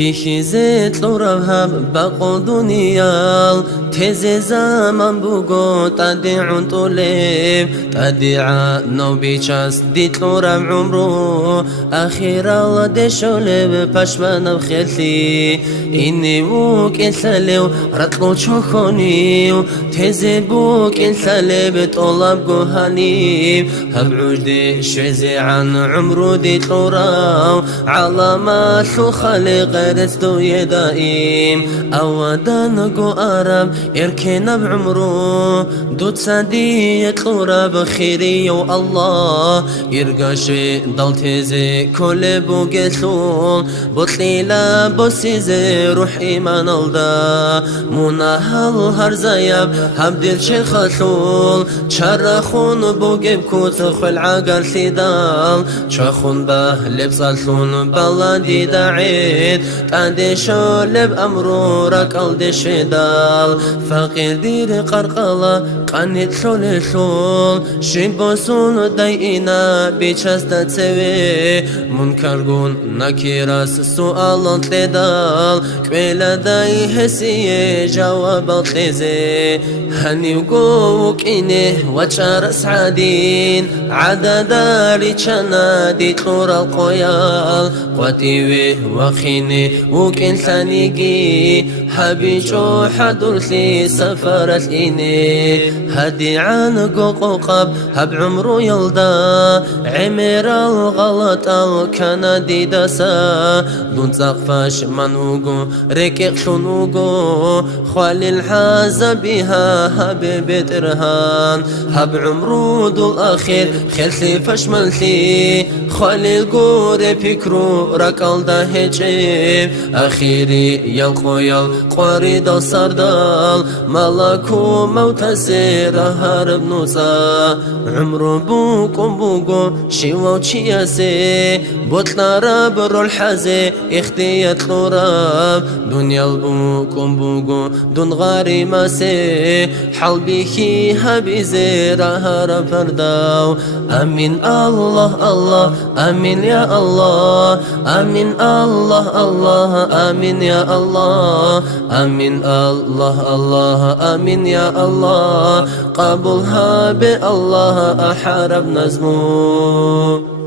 بخيزت لورهب بقو دنيال تزي زمان بوغو تدعون طوليب تدعا نو بيشاس ديت لورب عمرو أخيرا الله دي شوليب باشمان بخيلتي إني بوك إنساليو رتلو تشوخونيو تزي بوك إنساليب طولب قوهانيب هب عجدي شعزي عن عمرو ديت لوراو علامات شو خالق رستو يدائم أودان قو أرب يركنا بعمرو دوت سادي يطلورا بخيري و الله يرقاشي دالتيزي كل بوغيسول بطليلا بوسيزي روح إيمان الدا مناهل هرزايب هبدل شيخاتول شرخون بوغيب كوت خل عقل سيدال شخون به لبسالون بلادي دعيد تادي شولب أمرو ركال دي شدال فقير دير قرقلا قانيت شول شول شبوسون داينا بيشاستا تسوي منكرغون نكيراس سؤال تلدال كويلا داي هسي جواب تلزي هني وقوك إني وشار سعادين عددا ليشانا دي طور القيال قوتي وخيني وكين ثانيقي حبيشو حدرسي سفرت إني هدي عن قوقب هب عمرو يلدا عمر الغلط الكندي دسا دون سقفاش منوغو ركيق شنوغو خوالي الحازة بها حبيبي ترهان هب عمرو دول أخير خلسي فشملتي خوالي القوري بيكرو ركال دا هجيب أخيري يلقو قواري دال سردال ملاكو موتسير هرب نوسا عمرو بوكو شيوو تشياسي بوتلا راب رو الحزي اختيات لوراب دنيا البوكو دون غاري ماسي حلبيكي هبيزي هرب فرداو امين الله الله امين يا الله امين الله الله امين يا الله امين الله الله امين يا الله قبولها بالله احارب نزمو